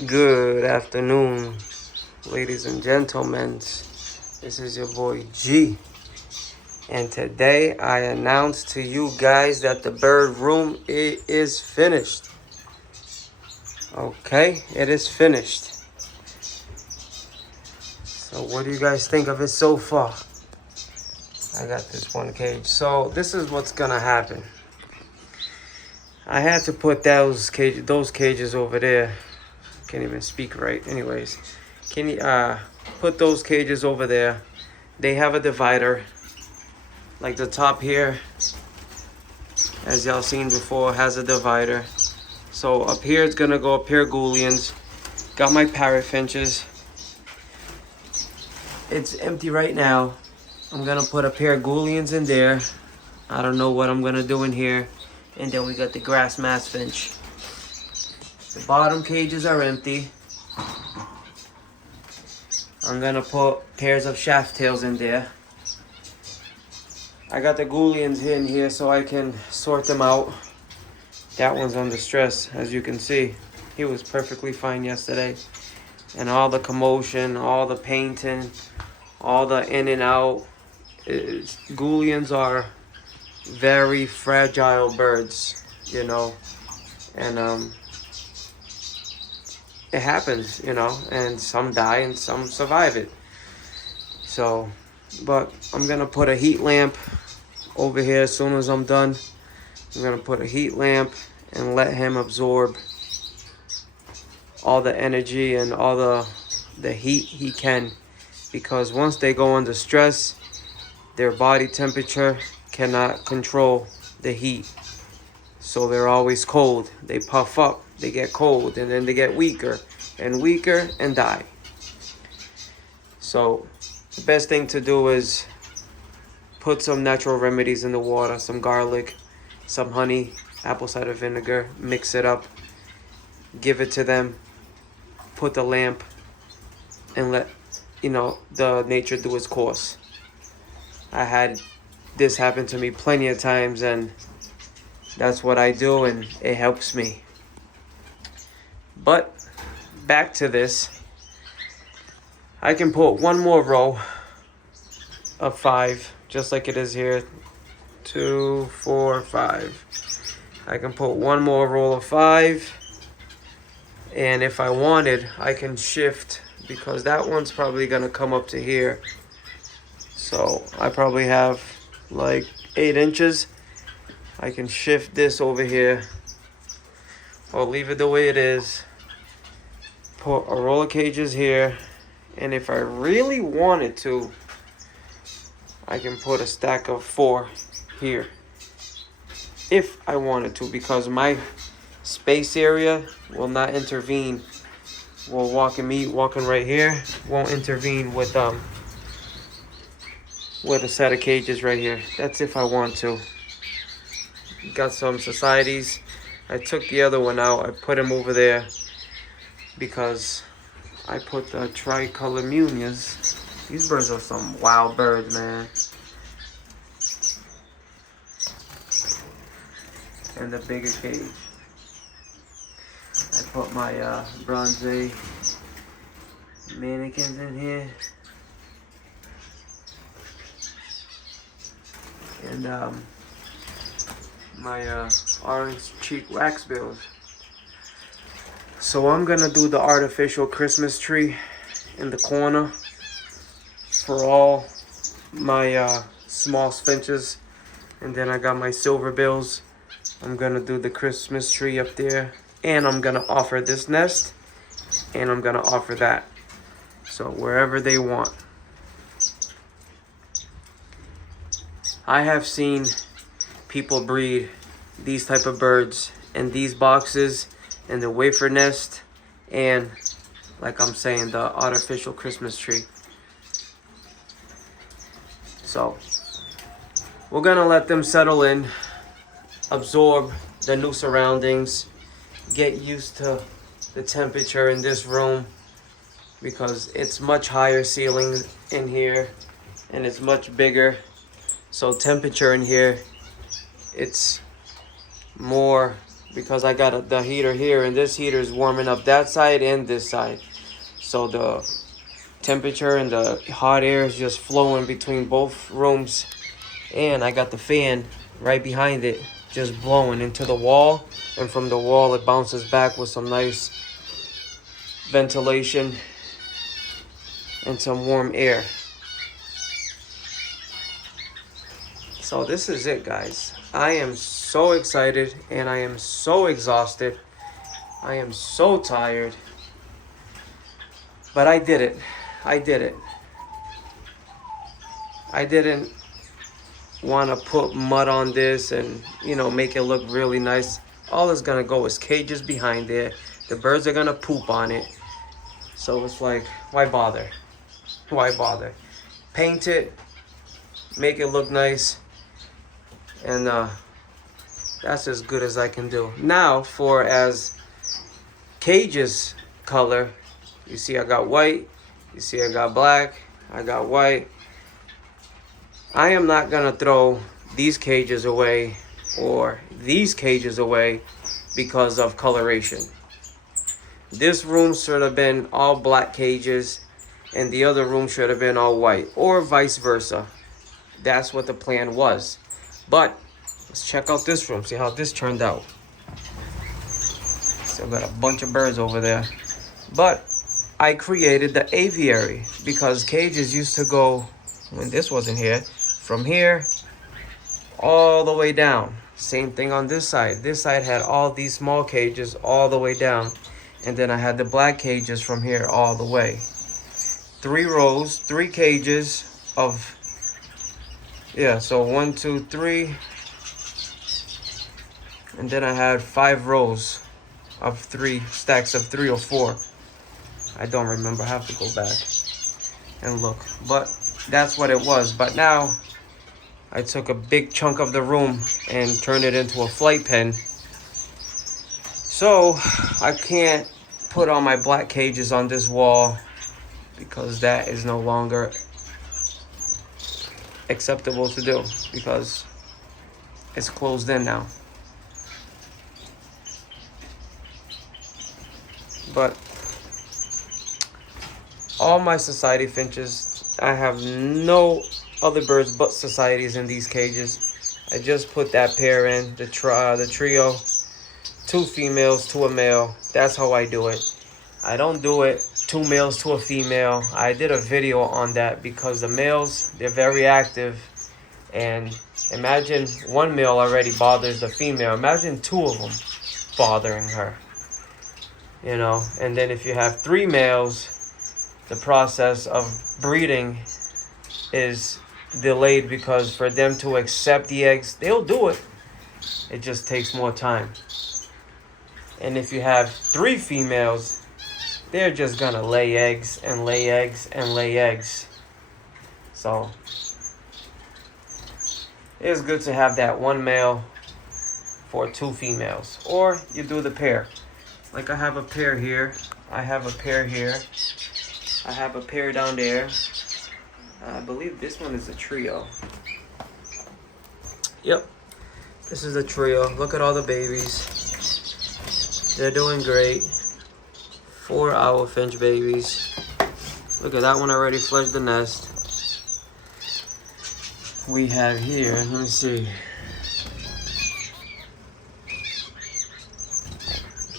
Good afternoon, ladies and gentlemen. This is your boy G. And today I announce to you guys that the bird room is finished. Okay, it is finished. So what do you guys think of it so far? I got this one cage. So this is what's gonna happen. I had to put those cages over there. Can't even speak right. Anyways, can you put those cages over there? They have a divider. Like the top here, as y'all seen before, has a divider. So up here it's gonna go a pair of Goulians. Got my parrot finches. It's empty right now. I'm gonna put a pair of Goulians in there. I don't know what I'm gonna do in here. And then we got the grass mass finch. The bottom cages are empty. I'm gonna put pairs of shaft tails in there. I got the Goulians in here so I can sort them out. That one's under stress, as you can see. He was perfectly fine yesterday. And all the commotion, all the painting, all the in and out. Goulians are very fragile birds, you know. And it happens, you know. And some die and some survive it. So, but I'm gonna put a heat lamp over here as soon as I'm done. I'm gonna put a heat lamp and let him absorb all the energy and all the heat he can, because once they go under stress, their body temperature cannot control the heat, so they're always cold. They puff up, they get cold, and then they get weaker and weaker and die. So the best thing to do is put some natural remedies in the water, some garlic, some honey, apple cider vinegar, mix it up, give it to them, put the lamp, and let, you know, the nature do its course. I had this happen to me plenty of times, and that's what I do, and it helps me. But back to this. I can put one more row of 5, just like it is here. 2, 4, 5. I can put one more roll of 5, and if I wanted, I can shift, because that one's probably gonna come up to here. So I probably have like 8 inches. I can shift this over here, or leave it the way it is. Put a roll of cages here, and if I really wanted to, I can put a stack of 4 here if I wanted to, because my space area will not intervene. Well, walking right here won't intervene with a set of cages right here. That's if I want to. Got some societies. I took the other one out. I put him over there because I put the tricolor munias. These birds are some wild birds, man. And the bigger cage. I put my bronze mannequins in here. And my orange cheek wax bills. So I'm gonna do the artificial Christmas tree in the corner for all my small finches. And then I got my silver bills. I'm gonna do the Christmas tree up there, and I'm gonna offer this nest, and I'm gonna offer that. So wherever they want. I have seen people breed these type of birds in these boxes, in the wafer nest, and like I'm saying, the artificial Christmas tree. So we're gonna let them settle in, absorb the new surroundings, get used to the temperature in this room, because it's much higher ceiling in here and it's much bigger. So temperature in here, it's more because I got the heater here, and this heater is warming up that side and this side. So the temperature and the hot air is just flowing between both rooms. And I got the fan right behind it, just blowing into the wall. And from the wall, it bounces back with some nice ventilation and some warm air. So this is it, guys. I am so excited and I am so exhausted. I am so tired. But I did it. I did it. I didn't want to put mud on this and, you know, make it look really nice. All it's gonna go is cages behind there. The birds are gonna poop on it. So it's like, why bother? Why bother? Paint it, make it look nice, and that's as good as I can do. Now, for as cages color, you see I got white, you see I got black, I got white. I am not gonna throw these cages away or these cages away because of coloration. This room should have been all black cages and the other room should have been all white, or vice versa. That's what the plan was. But let's check out this room, see how this turned out. Still got a bunch of birds over there. But I created the aviary because cages used to go, when this wasn't here, from here all the way down. Same thing on this side. This side had all these small cages all the way down. And then I had the black cages from here all the way. 3 rows, 3 cages of, yeah, so 1, 2, 3. And then I had 5 rows of 3 stacks of 3 or 4. I don't remember, I have to go back and look. But that's what it was. But now I took a big chunk of the room and turned it into a flight pen. So I can't put all my black cages on this wall because that is no longer acceptable to do because it's closed in now. But all my society finches, I have no other birds but societies in these cages. I just put that pair in, the trio, 2 females to a male. That's how I do it. I don't do it 2 males to a female. I did a video on that because the males, they're very active, and imagine 1 male already bothers the female. Imagine 2 of them bothering her, you know. And then if you have 3 males, the process of breeding is delayed because for them to accept the eggs, they'll do it. It just takes more time. And if you have 3 females, they're just gonna lay eggs and lay eggs and lay eggs. So it's good to have that 1 male for 2 females, or you do the pair. Like I have a pair here, I have a pair here, I have a pair down there. I believe this one is a trio. Yep, this is a trio. Look at all the babies. They're doing great. 4 owl finch babies. Look at that one already fledged the nest. We have here, let me see.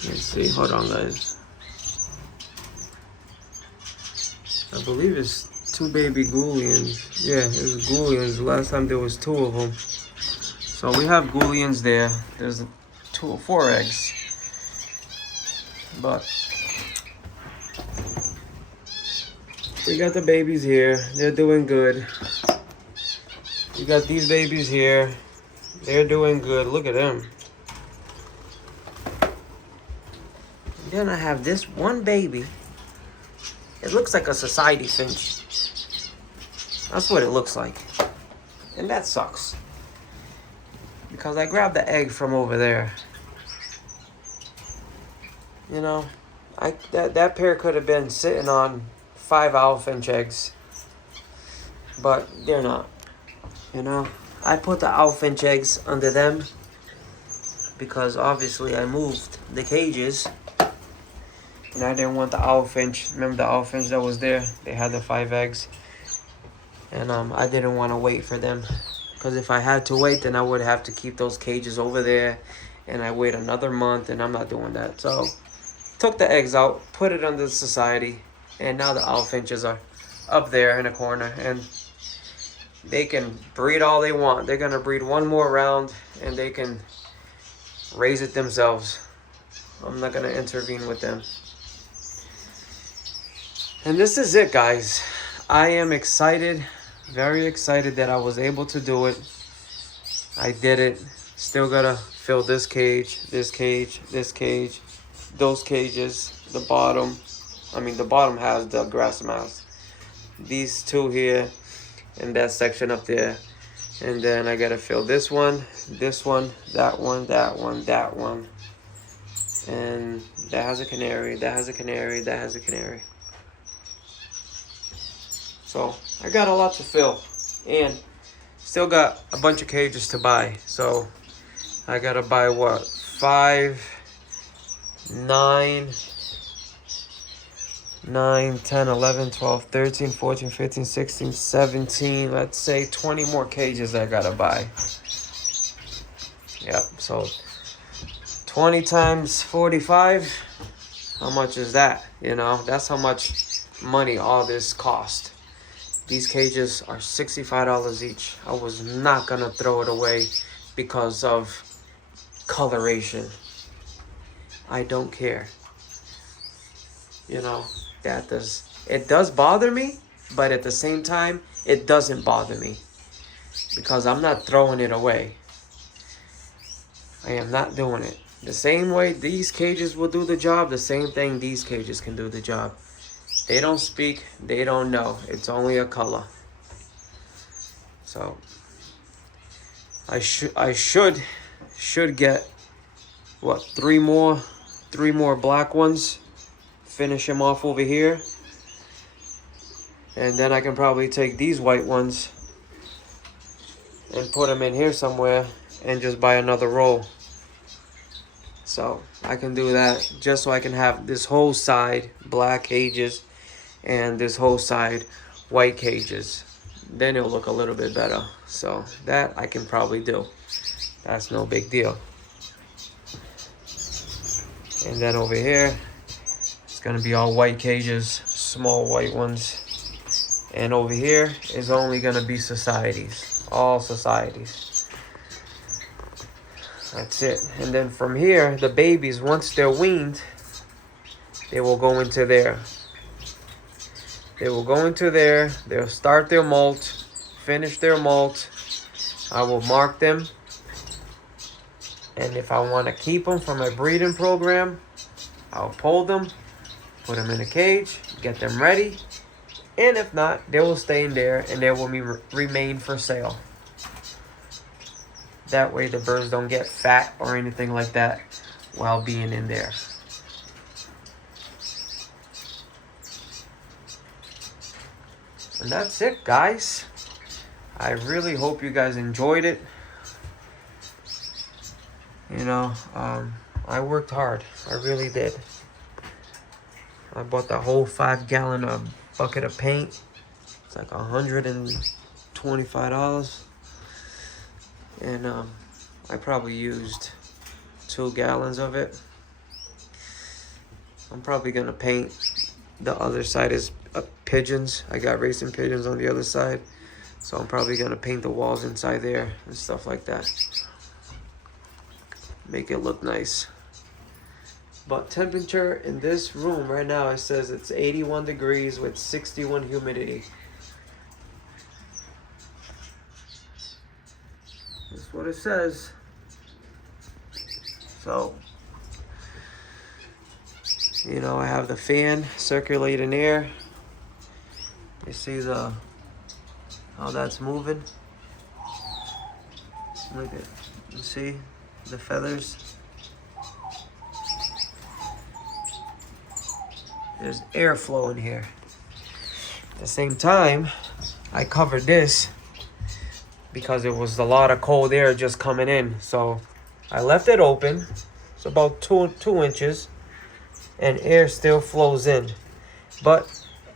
Let's see, hold on guys. I believe it's 2 baby Goulians. Yeah, it was Goulians. Last time there was 2 of them. So we have Goulians there. There's 2 or 4 eggs. But we got the babies here. They're doing good. You got these babies here. They're doing good. Look at them. Then I have this one baby. It looks like a society finch. That's what it looks like. And that sucks. Because I grabbed the egg from over there. You know, that pair could have been sitting on 5 owl finch eggs. But they're not. You know, I put the owl finch eggs under them. because obviously I moved the cages and I didn't want the owl finch. Remember the owl finch that was there? They had the 5 eggs. And I didn't want to wait for them, because if I had to wait, then I would have to keep those cages over there, and I wait another month, and I'm not doing that. So took the eggs out, put it under the society, and now the owl finches are up there in a corner, and they can breed all they want. They're gonna breed one more round, and they can raise it themselves. I'm not gonna intervene with them. And this is it, guys. I am excited, very excited that I was able to do it. I did it. Still gotta fill this cage, this cage, this cage, those cages, the bottom. I mean, the bottom has the grass mouse. These 2 here, and that section up there. And then I gotta fill this one, that one, that one, that one. And that has a canary, that has a canary, that has a canary. So I got a lot to fill, and still got a bunch of cages to buy. So I gotta buy what? 5, 9, 10, 11, 12, 13, 14, 15, 16, 17. Let's say 20 more cages I gotta buy. Yep, so 20 times 45. How much is that? You know, that's how much money all this cost. These cages are $65 each. I was not gonna throw it away because of coloration. I don't care. You know, it does bother me, but at the same time, it doesn't bother me because I'm not throwing it away. I am not doing it. The same way these cages will do the job, the same thing these cages can do the job. They don't speak, they don't know. It's only a color. So I should get what, 3 more black ones. Finish them off over here. And then I can probably take these white ones and put them in here somewhere and just buy another roll. So I can do that just so I can have this whole side black cages and this whole side white cages. Then it'll look a little bit better. So that I can probably do. That's no big deal. And then over here, it's gonna be all white cages, small white ones. And over here is only gonna be societies, all societies. That's it. And then from here, the babies, once they're weaned, they will go into there. They will go into there, they'll start their molt, finish their molt. I will mark them. And if I want to keep them for my breeding program, I'll pull them, put them in a cage, get them ready. And if not, they will stay in there and they will remain for sale. That way the birds don't get fat or anything like that while being in there. And that's it, guys. I really hope you guys enjoyed it. You know, I worked hard. I really did. I bought the whole 5-gallon bucket of paint. It's like $125. And I probably used 2 gallons of it. I'm probably gonna paint. The other side is pigeons. I got racing pigeons on the other side. So I'm probably gonna paint the walls inside there and stuff like that. Make it look nice. But temperature in this room right now, it says it's 81 degrees with 61 humidity. That's what it says. So, you know, I have the fan circulating air. You see how that's moving? Look at, you see the feathers? There's airflow in here. At the same time, I covered this because it was a lot of cold air just coming in. So I left it open. It's about two inches. And air still flows in. But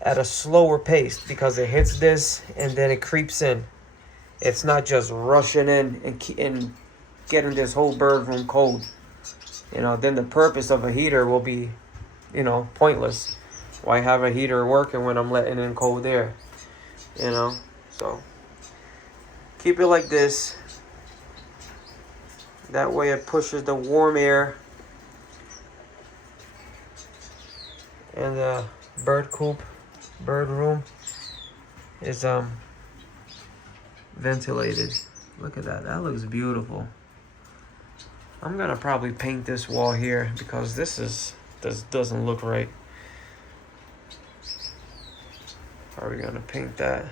at a slower pace because it hits this and then it creeps in. It's not just rushing in and getting this whole bird room cold. You know, then the purpose of a heater will be, you know, pointless. Why have a heater working when I'm letting in cold air? You know, so keep it like this. That way it pushes the warm air. And the bird room is ventilated. Look at that. That looks beautiful. I'm gonna probably paint this wall here because this doesn't look right. Are we gonna paint that?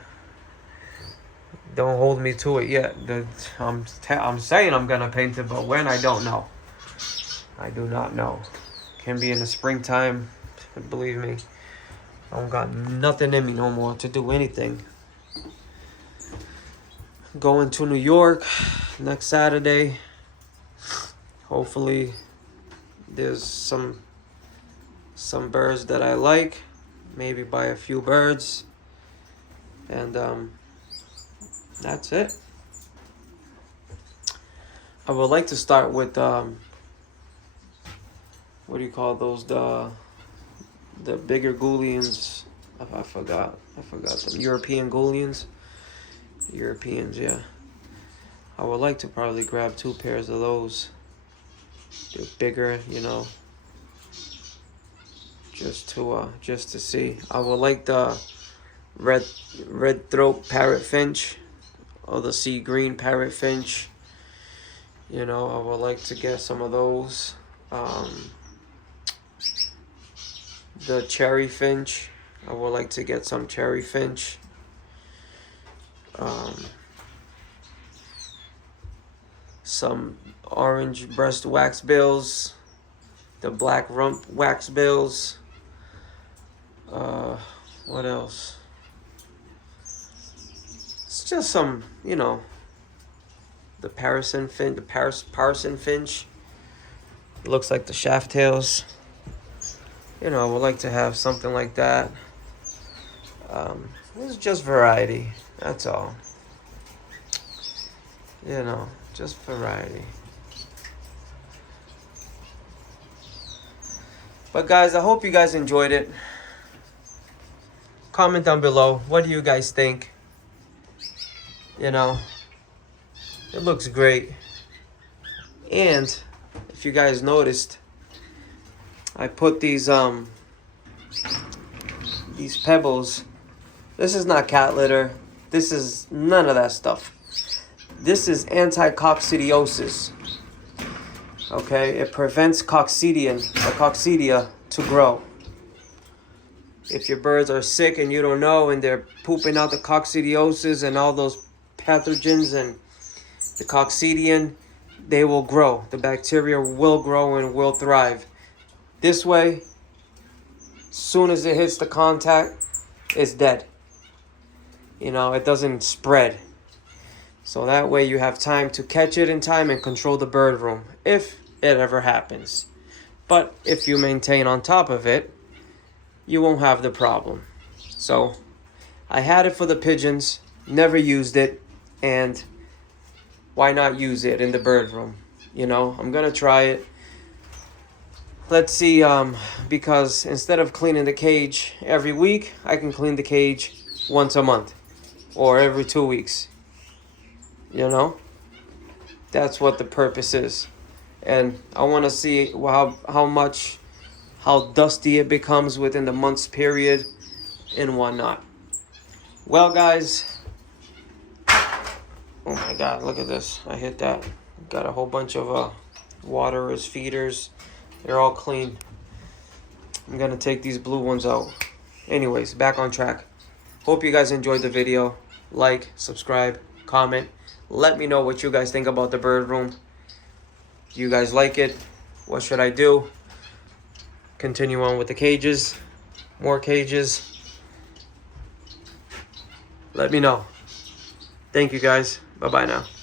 Don't hold me to it yet. I'm saying I'm gonna paint it, but when, I don't know. I do not know. Can be in the springtime. Believe me, I don't got nothing in me no more to do anything. Going to New York next Saturday. Hopefully there's some birds that I like. Maybe buy a few birds. And that's it. I would like to start with what do you call those, the bigger Goulians. I forgot them. European Goulians. Europeans, yeah. I would like to probably grab 2 pairs of those. They're bigger, you know. Just to see. I would like the red throat parrotfinch or the sea green parrotfinch. You know, I would like to get some of those. The cherry finch. I would like to get some cherry finch. Some orange breast wax bills. The black rump wax bills. What else? It's just some, you know, the parison finch. It looks like the shaft tails. You know, I would like to have something like that. It's just variety. That's all. You know, just variety. But guys, I hope you guys enjoyed it. Comment down below. What do you guys think? You know, it looks great. And if you guys noticed, I put these pebbles. This is not cat litter. This is none of that stuff. This is anti-coccidiosis. Okay, it prevents coccidia to grow. If your birds are sick and you don't know, and they're pooping out the coccidiosis and all those pathogens and the coccidian, they will grow. The bacteria will grow and will thrive. This way, soon as it hits the contact, it's dead. You know, it doesn't spread. So that way you have time to catch it in time and control the bird room, if it ever happens. But if you maintain on top of it, you won't have the problem. So I had it for the pigeons, never used it, and why not use it in the bird room? You know, I'm gonna try it. Let's see, because instead of cleaning the cage every week, I can clean the cage once a month or every 2 weeks. You know, that's what the purpose is. And I want to see how dusty it becomes within the month's period and whatnot. Well, guys, oh my God, look at this. I hit that. Got a whole bunch of waterers, feeders. They're all clean. I'm gonna take these blue ones out. Anyways, back on track. Hope you guys enjoyed the video. Like, subscribe, comment. Let me know what you guys think about the bird room. Do you guys like it? What should I do? Continue on with the cages. More cages. Let me know. Thank you guys. Bye-bye now.